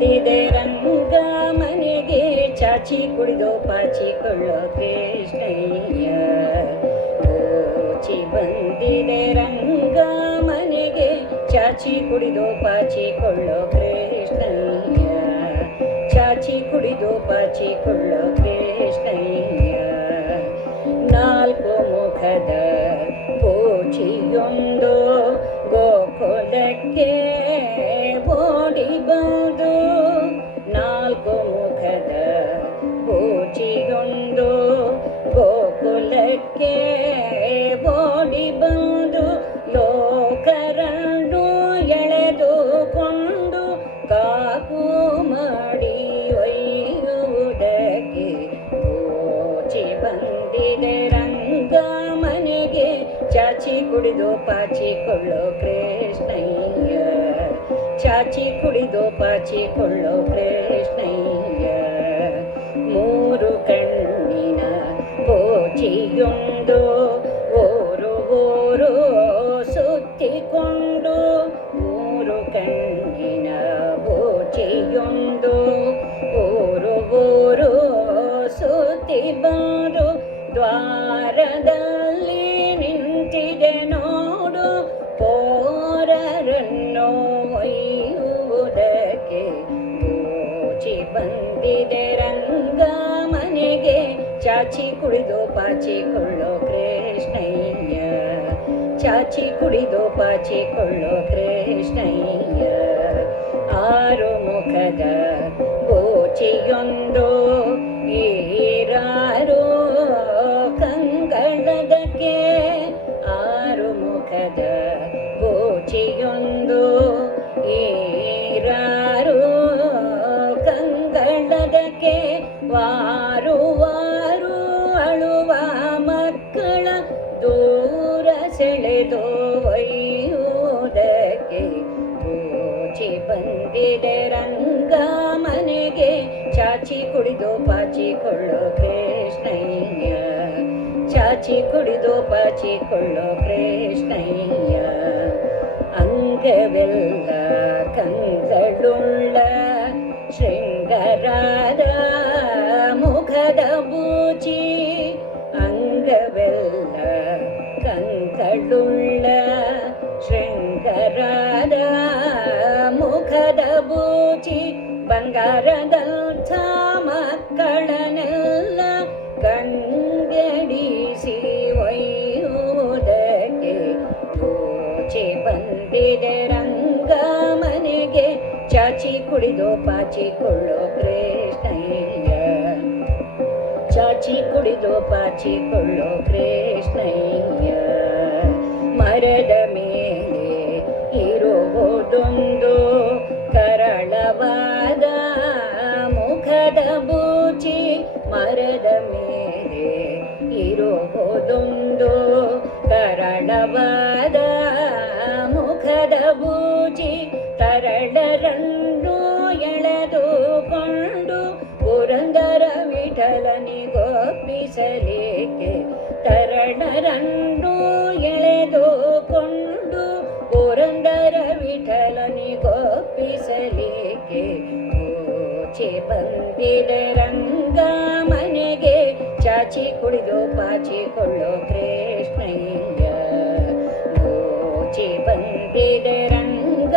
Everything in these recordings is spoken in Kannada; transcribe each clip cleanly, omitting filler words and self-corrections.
ಬಂದಿದೆ ರಂಗ ಮನೆಗೆ, ಚಾಚಿ ಕುಡಿದು ಪಾಚಿಕೊಳ್ಳೋ ಕೃಷ್ಣಯ್ಯ. ಗೋಚಿ ಬಂದಿದೆ ರಂಗ ಮನೆಗೆ, ಚಾಚಿ ಕುಡಿದು ಪಾಚಿಕೊಳ್ಳೋ ಕೃಷ್ಣಯ್ಯ. ಚಾಚಿ ಕುಡಿದು ಪಾಚಿಕೊಳ್ಳೋ ಕೃಷ್ಣಯ್ಯ. ನಾಲ್ಕು ಮುಖದ ಗೋಚಿಯೊಂದು ಗೋಕುಲಕ್ಕೆ ಓಡಿ ಬಂದು, ನಾಲ್ಕು ಮುಖದ ಗೋಚಿಯೊಂದು ಗೋಕುಲಕ್ಕೆ ಓಡಿ ಬಂದು, ಲೋಕರನ್ನು ಎಳೆದುಕೊಂಡು ಕಾಕು ಮಾಡಿ ಒಯ್ಯುವುದಕ್ಕೆ ಗೋಚಿ ಬಂದಿದೆ ರಂಗ ಮನೆಗೆ, ಚಾಚಿ ಕುಡಿದು ಪಾಚಿಕೊಳ್ಳೋ ಕೃಷ್ಣಯ್ಯ. ಚಾಚಿ ಕುಡಿದು ಪಾಚಿಕೊಳ್ಳೋ ಕೃಷ್ಣಯ್ಯ. ಮೂರು ಕಣ್ಣಿನ ಗೋಚಿಯೊಂದು ಓರು ಓರು ಸುತ್ತಿಕೊಂಡು, ಮೂರು ಕಣ್ಣಿನ ಗೋಚಿಯೊಂದು ಓರು ಓರು ಸುತ್ತಿ ಬಂದು, ದ್ವಾರದಲ್ಲಿ ನಿಂತಿದೆ ನೋಡು ಪೋರರನ್ನು ಒಯ್ಯುವುದಕ್ಕೆ. ಗೋಚಿ ಬಂದಿದೆ ರಂಗ ಮನೆಗೆ, ಚಾಚಿ ಕುಡಿದು ಪಾಚಿಕೊಳ್ಳೋ ಕೃಷ್ಣಯ್ಯ. ಚಾಚಿ ಕುಡಿದು ಪಾಚಿಕೊಳ್ಳೋ ಕೃಷ್ಣಯ್ಯ. ಆರು ಮುಖದ ಗೋಚಿಯೊಂದು ಈರಾರು ಕಂಗಳದಕ್ಕೆ, ಆರು ಮುಖದ ಗೋಚಿಯೊಂದು ಈರಾರು ಕಂಗಳದಕ್ಕೆ, ವಾರು ವಾರು ಅಳುವ ಮಕ್ಕಳ ದೂರ ಸೆಳೆದು ಒಯ್ಯುವುದಕ್ಕೆ. ಗೋಚಿ ಬಂದಿದೆ ರಂಗ ಮನೆಗೆ, ಚಾಚಿ ಕುಡಿದು ಪಾಚಿಕೊಳ್ಳೋ ಕೃಷ್ಣಯ್ಯ. ಚಾಚಿ ಕುಡಿದು ಪಾಚಿಕೊಳ್ಳೋ ಕೃಷ್ಣಯ್ಯ. ಅಂಗವೆಲ್ಲ ಕಂದಳುಳ್ಳ ಶೃಂಗರಾದ ಮುಖದ ಬೂಚಿ, ಅಂಗವೆಲ್ಲ ಕಂದಳುಳ್ಳ ಶೃಂಗರಾದ ಮುಖದ ಬೂಚಿ, ಬಂಗಾರದಂಥ ಮಕ್ಕಳನ್ನೆಲ್ಲ ಗಂಗೆಡಿಸಿ ಒಯ್ಯುವುದಕ್ಕೆ. ಗೋಚಿ ಬಂದಿದೆ ರಂಗ ಮನೆಗೆ, ಚಾಚಿ ಕುಡಿದು ಪಾಚಿಕೊಳ್ಳೋ ಕೃಷ್ಣಯ್ಯ. ಚಾಚಿ ಕುಡಿದು ಪಾಚಿಕೊಳ್ಳೋ ಕೃಷ್ಣಯ್ಯ. ಮರದ ಮೇಲೆ ಇರುವುದೊಂದು ಕರಳವಾದ ಮುಖದ ಬೂಚಿ, ಮರದ ಮೇಲೆ ಇರುವುದೊಂದು ಕರಳವಾದ ಮುಖದ ಬೂಚಿ, ತರಳರನ್ನು ಎಳೆದುಕೊಂಡು ಪುರಂದರ ವಿಠಲನಿಗೊಪ್ಪಿಸಲಿಕ್ಕೆ. ತರಳರನ್ನು ಎಳೆದುಕೊಂಡು ಪುರಂದರ ವಿಠಲನಿಗೊಪ್ಪಿಸಲಿಕ್ಕೆ. ಗೋಚಿ ಬಂದಿದೆ ರಂಗ ಮನೆಗೆ, ಚಾಚಿ ಕುಡಿದು ಪಾಚಿಕೊಳ್ಳೋ ಕೃಷ್ಣಯ್ಯ. ಗೋಚಿ ಬಂದಿದೆ ರಂಗ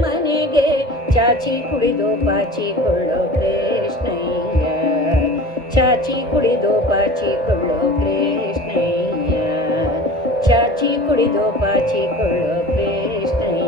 ಮನೆಗೆ, ಚಾಚಿ ಕುಡಿದು ಪಾಚಿಕೊಳ್ಳೋ ಕೃಷ್ಣಯ್ಯ. ಚಾಚಿ ಕುಡಿದು ಪಾಚಿಕೊಳ್ಳೋ ಕೃಷ್ಣಯ್ಯ. ಚಾಚಿ ಕುಡಿದು ಪಾಚಿಕೊಳ್ಳೋ ಕೃಷ್ಣಯ್ಯ.